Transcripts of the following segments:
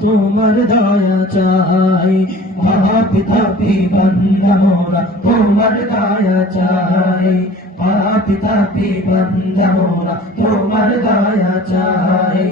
তোমার দয়া চাই। পাপী তাপী বান্দা মোরা তোমার দয়া চাই। পাপী তাপী বান্দা মোরা তোমার দয়া চাই।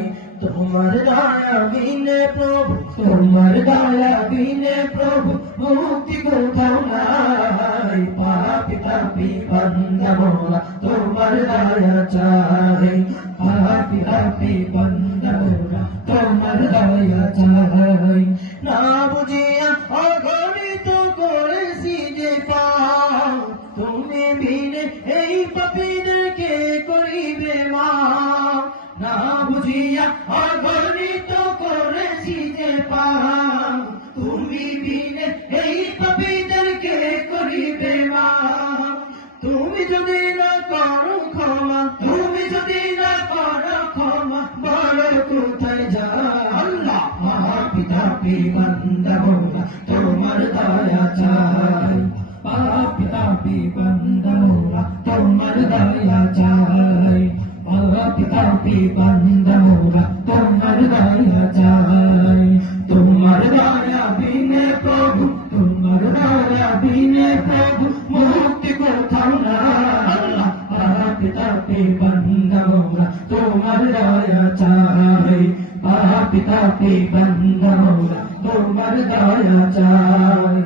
তোমার দয়া বিনে প্রভু, তোমার দয়া বিনে প্রভু মুক্তি কোথাও নাই। পাপী তাপী বান্দা মোরা তোমার দয়া চাই। পাপী তাপী বান্দা মোরা তোমার দয়া চাই। না বুঝিয়া অগণিত করেছি যে পাপ, তুমি বিনে এই পাপীদেরকে করিবে মাফ। না বুঝিয়া অগণিত করেছি যে পাপ, তুমি বিনে এই পাপীদেরকে করিবে মাফ। তুমি যদি না করো ক্ষমা, তুমি যদি না করো ক্ষমা, বড় কোথায় যায়। আল্লাহ পাপী তাপী বান্দা মোরা তোমার দয়া চাই। পাপী তাপী বান্দা মোরা তোমার দয়া চাই। পাপী তাপী বান্দা মোরা তোমার দয়া চাই। তোমার দয়া বিনে প্রভু, তোমার দয়া বিনে প্রভু মুক্তি কোথাও নাই। পাপী তাপী বান্দা মোরা তোমার দয়া চাই। পাপী তাপী বান্দা মোরা তোমার দয়া চাই।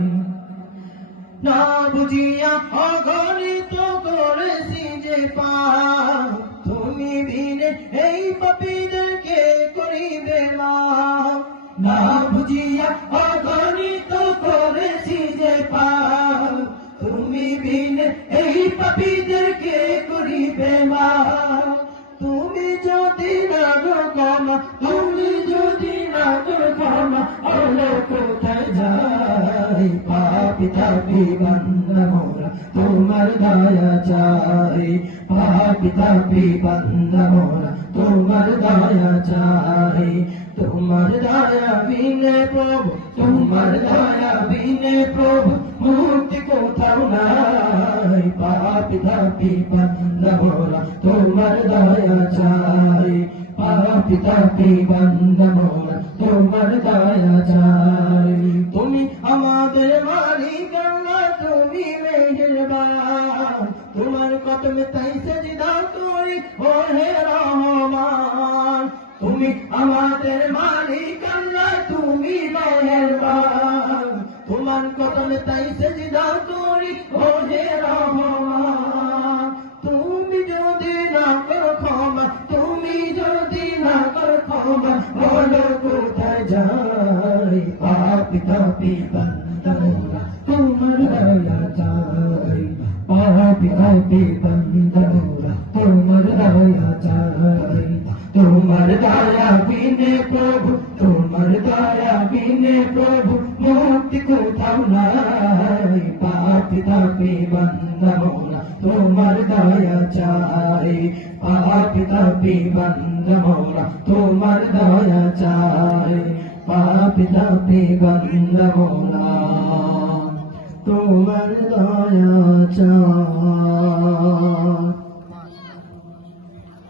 না বুঝিয়া অগণিত করেছি যে পাপ, তুমি বিনে এই পাপীদেরকে করিবে মাফ। না বুঝিয়া অগণিত করেছি যে পাপ, তুমি বিনে এই পাপীদেরকে করিবে মাফ। তুমি যদি না করো ক্ষমা, তুমি যদি না করো ক্ষমা, বলো কোথায় যাই। পাপী তাপী বান্দা মোরা তোমার দয়া চাই। পাপী তাপী বান্দা মোরা তোমার দয়া চাই। তোমার দয়া বিনে প্রভু, তোমার দয়া বিনে প্রভু মুক্তি কোথাও নাই। পাপী তাপী বান্দা মোরা তোমার দয়া চাই। পাপী তাপী বান্দা মোরা তোমার দয়া চাই। তুমি আমাদের মালিক আল্লাহ, তুমি মেহেরবান, তোমার কদমে তাই সেজদা করি ও হে রহমান। তুমি আমাদের মালিক আল্লাহ, তুমি মেহেরবান, তোমার কদমে তাই সেজদা করি ও হে রহমান। তুমি যদি না করো ক্ষমা, তুমি যদি না করো ক্ষমা, বলো কোথায় যাই। পাপী তাপী বান্দা মোরা তোমার দয়া চাই। পাপী তাপী বান্দা মোরা তোমার দয়া চাই। তোমার দয়া বিনে প্রভু, তোমার দয়া বিনে প্রভু মুক্তি কোথাও নাই। পাপী তাপী বান্দা মোরা তোমার দয়া চাই। পাপী তাপী বান্দা মোরা তোমার দয়া চাই। পাপী তাপী বান্দা মোরা তোমার দয়া চাই।